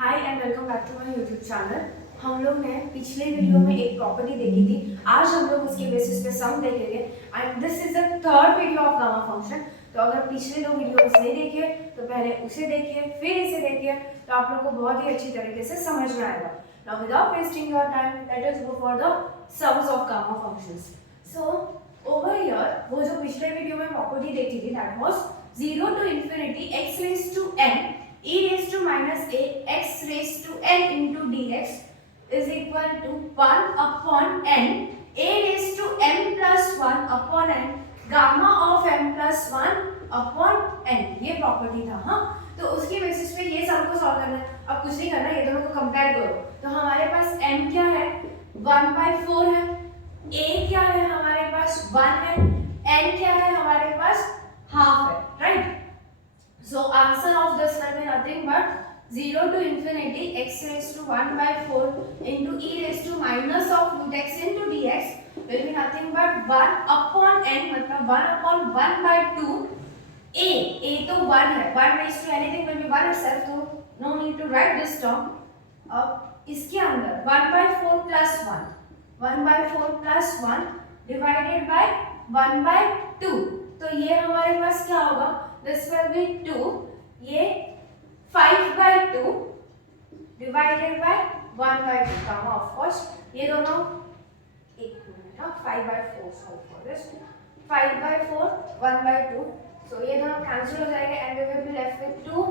Hi and welcome back to my YouTube channel. हम लोग ने पिछले वीडियो में एक प्रॉपर्टी देखी थी, आज हम लोग उसके बेसिस पे सम देखेंगे and this is the third video of gamma function. तो अगर पिछले दो वीडियोस नहीं देखे तो पहले उसे देखिए फिर इसे देखिए, तो आप लोग को बहुत ही अच्छी तरीके से समझ में आएगा। Now without wasting your time let us go for the sums of gamma functions. So over here वो जो पिछले वीडियो में प्रॉपर्टी देखी थी that was 0 to infinity x raised to n e raised to minus a x raised to n into dx is equal to 1 upon n a raised to m plus 1 upon n gamma of m plus 1 upon n। ये property था। हाँ, तो उसकी basis पे ये सब को solve करना है। अब कुछ नहीं करना, ये दोनों को कंपेयर करो। तो हमारे पास m क्या है 1/4 है, a क्या है हमारे पास 1 है, n क्या है हमारे पास हाफ है, right. So answer of this will be nothing but 0 to infinity x raised to 1/4 into e raised to minus of root x into dx will be nothing but 1 upon n, मतलब 1 upon 1/2 a तो 1 है, 1 raised to anything will be 1 itself, so no need to write this term। अब इसके अंदर 1/4 plus 1, 1/4 plus 1 divided by 1/2, तो ये हमारे पास क्या होगा, this will be 2, ये 5/2 divided by 1/2 gamma, of course ये दोनों एक मिनट, हाँ 5/4 solve for this, 5/4 1/2, so ये दोनों cancel हो जाएंगे and we will be left with 2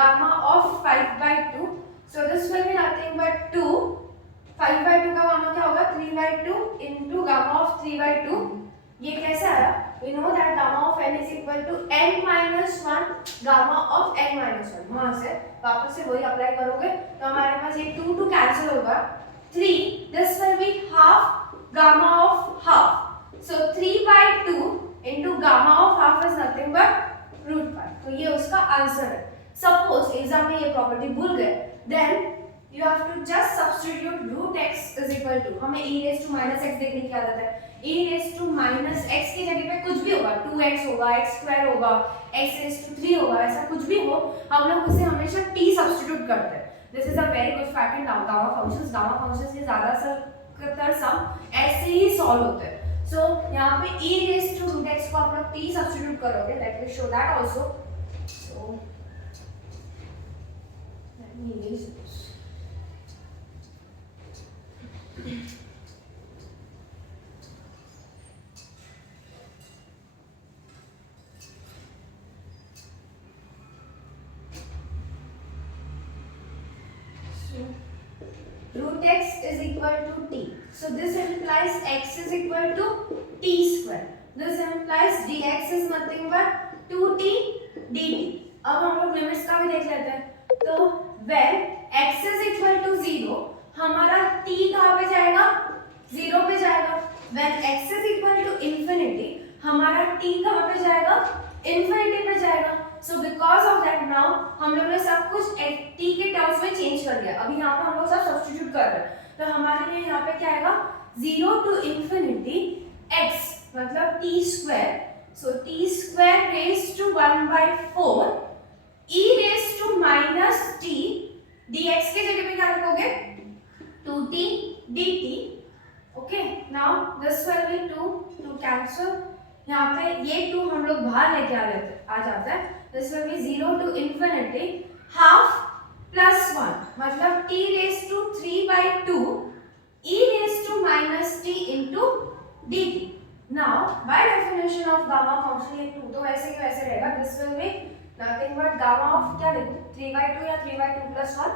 gamma of 5/2, so this will be nothing but 2, 5/2 का gamma क्या होगा 3/2 into gamma of 3/2। ये कैसे आया, we know that gamma of n is equal to n minus 1 gamma of n minus 1। वहां से वापस से वही अप्लाई करोगे तो हमारे पास ये 2 2 कैंसिल होगा, 3 this will be half gamma of half, so 3/2 into gamma of half is nothing but root pi। तो ये उसका आंसर है। सपोज एग्जाम में ये प्रॉपर्टी भूल गए, then you have to just substitute root x is equal to, हमें e raised to minus x देखने की आदत है, e raised to minus x की जगह पे कुछ भी होगा, 2x होगा, x square होगा, x raised to 3 होगा, ऐसा कुछ भी हो, हम लोग उसे हमेशा t सब्स्टिट्यूट करते हैं। This is a very good fact in gamma functions के ज्यादातर सम ऐसे ही सॉल्व होते हैं। सो यहाँ पे e raised to root x को आप लोग t सब्स्टिट्यूट करोगे, let me show that also. So let me erase this। Root x is equal to t, so this implies x is equal to t square, this implies dx is nothing but 2t dt। अब हम लोग limits का भी देख लेते हैं, तो when x is equal to 0 हमारा t कहाँ पे जाएगा, 0 पे जाएगा। when x is equal to infinity हमारा t कहाँ पे जाएगा, infinity पे जाएगा। So because of that now हम लोग ने सब कुछ t के टर्म्स में चेंज कर दिया। अभी यहाँ पे हम लोग सब सब्स्टिट्यूट कर रहे हैं, तो हमारे लिए यहाँ पे क्या आएगा 0 to infinity x मतलब t square, so t square raised to 1/4 e raised to minus t dx के जगह पे क्या रखोगे 2t dt। Okay, now this will be 2 cancel, यहाँ पे ये 2 हम लोग बाहर लेके आ जाते हैं। This will be 0 to infinity half plus 1 मतलब t raised to 3/2 e raised to minus t into dt। now by definition of gamma function ये 2 तो वैसे ही वैसे रहेगा, this will be nothing but gamma of क्या लिखूं 3/2 या 3/2 plus 1,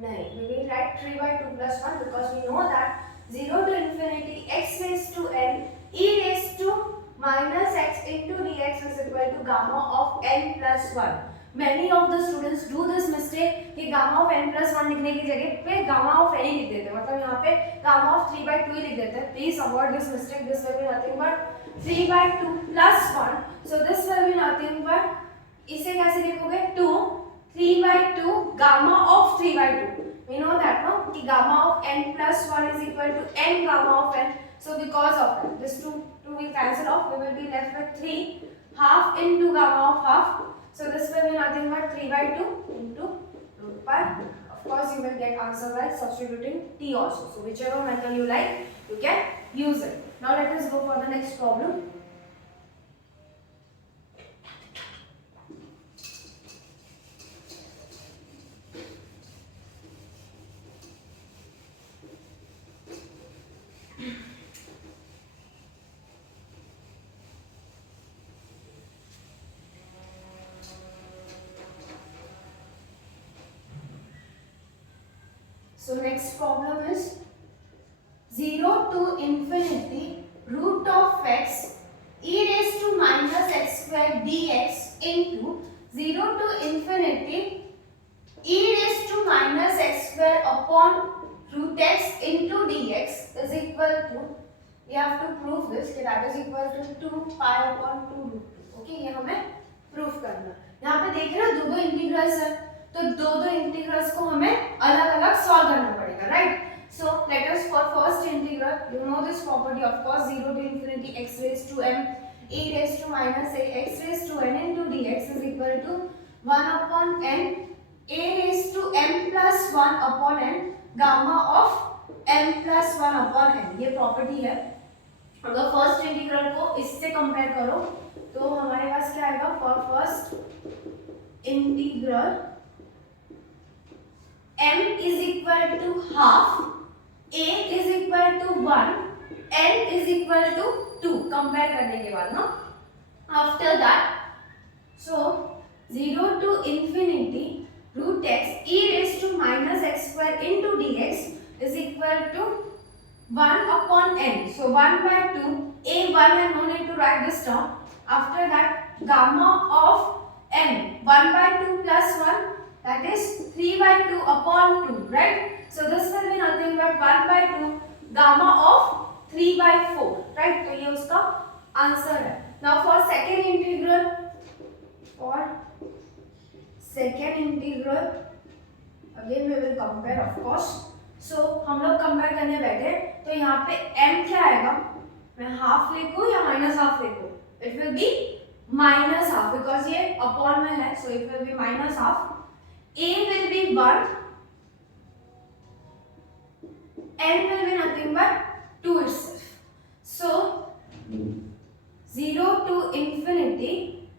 नहीं, we will write 3/2 plus 1 because we know that 0 to infinity x raised to n e raised to minus x into dx is equal to gamma of n plus 1। Many of the students do this mistake कि gamma of n plus 1 लिखने की जगह पे gamma of n ही लिख देते हैं, मतलब यहाँ पे gamma of 3/2 ही लिख देते हैं। Please avoid this mistake, this will be nothing but 3/2 plus 1, so this will be nothing but इसे कैसे लिखोगे 2 3/2 gamma of 3/2। We know that no कि gamma of n plus 1 is equal to n gamma of n, so because of that this 2 will cancel off, we will be left with 3 half into gamma of half, so this will be nothing but 3/2 into root pi of of course you will get answer by substituting t also. So whichever method you like, you can use it. Now let us go for the next problem. So next problem is 0 to infinity root of x e raised to minus x square dx into 0 to infinity e raised to minus x square upon root x into dx is equal to, you have to prove this, that is equal to 2 pi upon 2 root 2. Okay, ये हमें proof करना. यहाँ पे देख रहे हो दो integrals है, तो दो इंटीग्रल्स को हमें अलग अलग सॉल्व करना पड़ेगा, right? So let us for first integral, you know this property of course, 0 to infinity x raised to m e raised to minus a x raised to n into dx is equal to 1 upon n a raised to m plus 1 upon n gamma of m plus 1 upon n. ये property है. अगर first integral को इससे compare करो तो हमारे पास क्या आएगा? For first integral m is equal to half, a is equal to 1, n is equal to 2. Compare करने के बाद ना, after that, so 0 to infinity root x e raised to minus x square into dx is equal to 1 upon n. So 1 by 2, a1 and no need to write this term. After that, gamma of n, 1 by 2 plus 1, that is 3 by 2 upon 2, right? So this will be nothing but 1 by 2 gamma of 3 by 4, right? तो ये उसका answer है. Now for second integral, again we will compare of course. So हम लोग compare करने बैठे तो यहाँ पे m क्या आएगा? मैं हाफ लिखूँ या माइनस हाफ लिखूँ? It will be minus half because ये अपॉन में है, so it will be minus half. A will be 1, n will be nothing but 2 itself. So 0 to infinity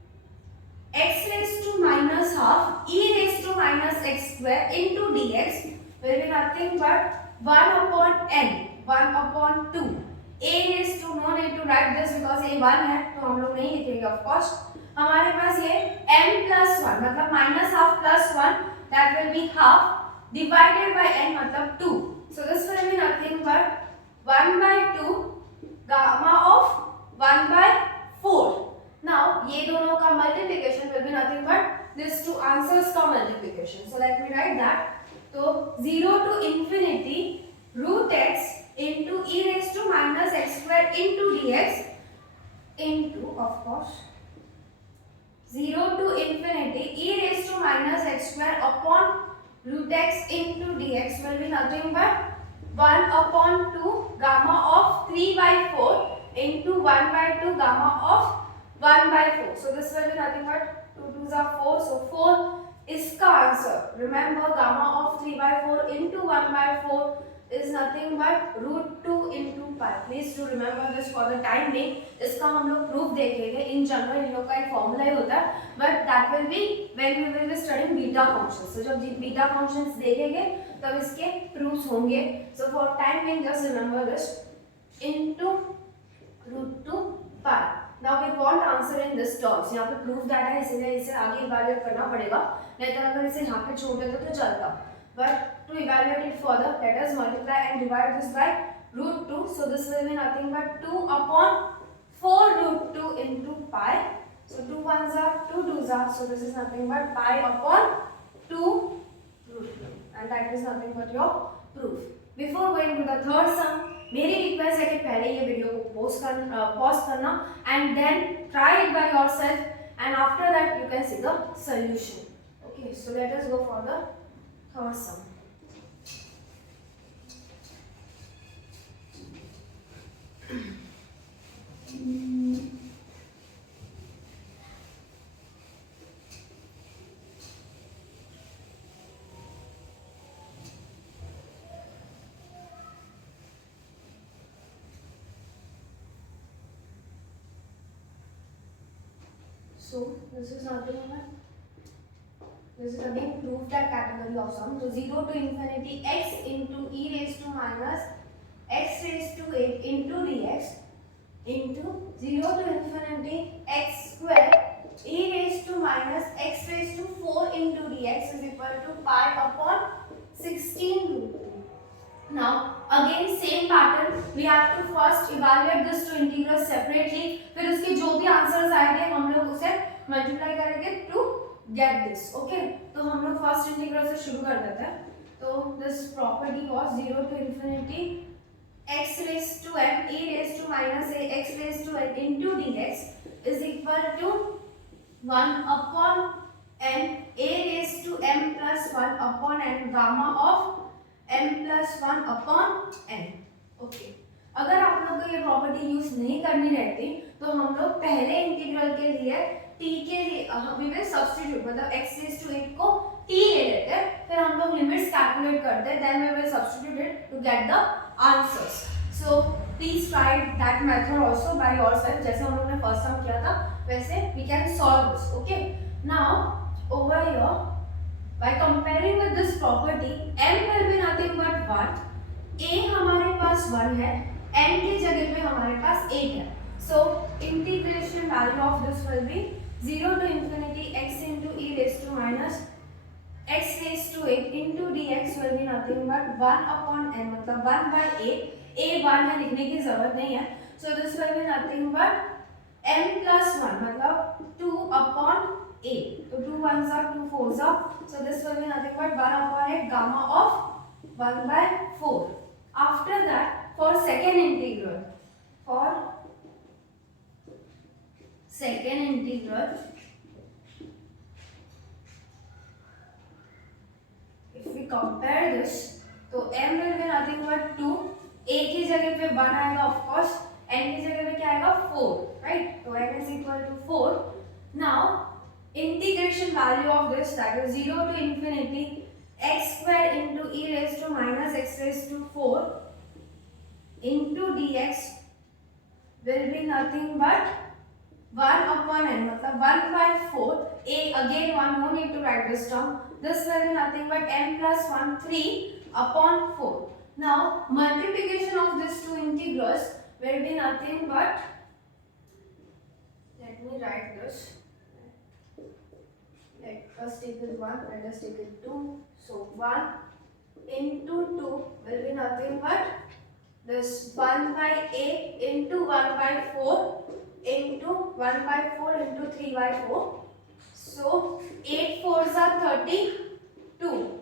x raised to minus half e raised to minus x square into dx will be nothing but 1 upon n, 1 upon 2. A raised to, no need to write this because a 1 है तो हम लोग नहीं लिखेंगे of course. हमारे पास ये m plus 1 मतलब minus half plus 1, that will be half divided by n मतलब 2. So this will be nothing but 1 by 2 gamma of 1 by 4. Now ये दोनों का multiplication will be nothing but these two answers का multiplication. So let me write that. तो 0 to infinity root x into e raised to minus x square into dx into of course 0 to infinity e raised to minus x square upon root x into dx will be nothing but 1 upon 2 gamma of 3 by 4 into 1 by 2 gamma of 1 by 4. So this will be nothing but 2 2s are 4. So 4 is the answer. Remember gamma of 3 by 4 into 1 by 4 is nothing but root 2 into pi. Please do remember this for the time being. इसका हम लोग proof देखेंगे. In general in लोग का एक formula ही होता है, but that will be when we will be studying beta functions. So जब बीटा फंक्शंस देखेंगे तब इसके प्रूफ्स होंगे. So for time being just remember this into root 2 pi. Now we want answer in this terms. यहाँ पे proof data है इसलिए इसे आगे इवैल्यूएट करना पड़ेगा, नहीं तो अगर इसे यहाँ पे छोड़ देते तो चलता. But to evaluate it further, let us multiply and divide this by root 2. So this will be nothing but 2 upon 4 root 2 into pi. So 2 1s are 2 2s are. So this is nothing but pi upon 2 root 2. And that is nothing but your proof. Before going to the third sum, मेरी request है कि पहले ये video को pause करना and then try it by yourself, and after that you can see the solution. Okay, so let us go for the third sum. So this is nothing but this is again proof that category of sum. So 0 to infinity x into e raised to minus x raised to 8 into dx into 0 to infinity x square e raised to minus x raised to 4 into dx is equal to pi upon 16 root 2. Now again same pattern, we have to first evaluate this two integrals separately, फिर उसके जो भी answers आएंगे हम लोग उसे multiply करेंगे to get this. Okay, तो हम लोग फर्स्ट इंटीग्रल से शुरू कर देते हैं. तो this property was 0 to infinity x raised to m e raised to minus a x raised to n into dx is equal to 1 upon n a raised to m plus 1 upon n gamma of m plus 1 upon n. Okay, अगर आप लोग को ये property use नहीं करनी रहती तो हम लोग पहले इंटीग्रल के लिए t के लिए वी विल सब्स्टिट्यूट, मतलब x raised to 8 को t ले लेते हैं, फिर हम लोग लिमिट्स कैलकुलेट करते हैं, then we will substitute it to get the answers. So please try that method also by yourself. जैसे हम लोग ने फर्स्ट सम किया था वैसे we can solve this. Okay, now over here by comparing with this property m will be nothing but 1, a हमारे पास 1 है, n की जगह पे हमारे पास 8 है. so integration value of this will be 0 to infinity x into e raised to minus x raised to 8 into dx will be nothing but 1 upon n, मतलब 1 by a 1 है, लिखने की जरूरत नहीं है. so this will be nothing but m plus 1, मतलब 2 upon a. So 2 1s are 2 4s are. So this will be nothing but 1 upon 8 gamma of 1 by 4. After that, for second integral, if we compare this, तो m will be nothing but 2. a की जगह पे 1 आएगा of course, n की जगह पे क्या आएगा 4, right? तो n is equal to 4. Now integration value of this, that is 0 to infinity x square into e raised to minus x raised to 4 into dx will be nothing but 1 upon n, मतलब 1 by 4 a, again 1, no need to write this term. This will be nothing but m plus 1 3 upon 4. Now multiplication of these two integrals will be nothing but, let me write this. First take it 1, let us take it 2. So 1 into 2 will be nothing but this 1 by 8 into 1 by 4 into 1 by 4 into 3 by 4. So 8 4s are 32.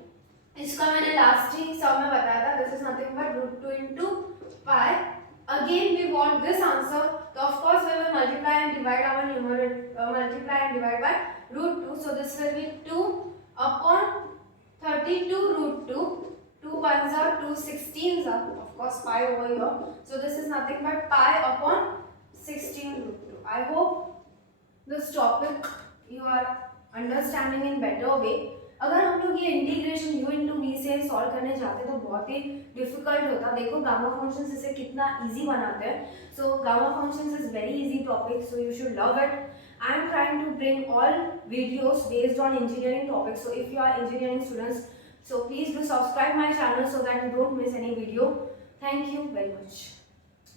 इसका मैंने last ही सम में बताया था. This is nothing but root 2 into pi. Again we want this answer. So of course we will multiply and divide our numerator, multiply and divide by root 2. So this will be 2 upon 32 root 2. 2 1s are 2 16s are, of course pi over here. So this is nothing but pi upon 16 root 2. I hope this topic you are understanding in better way. अगर हम लोग ये integration u into v से solve करने जाते तो बहुत ही difficult होता. देखो गामा फंक्शंस इसे कितना इजी बनाते हैं. So gamma functions is very easy topic, so you should love it. I am trying to bring all videos based on engineering topics. So if you are engineering students, so please do subscribe my channel so that you don't miss any video. Thank you very much.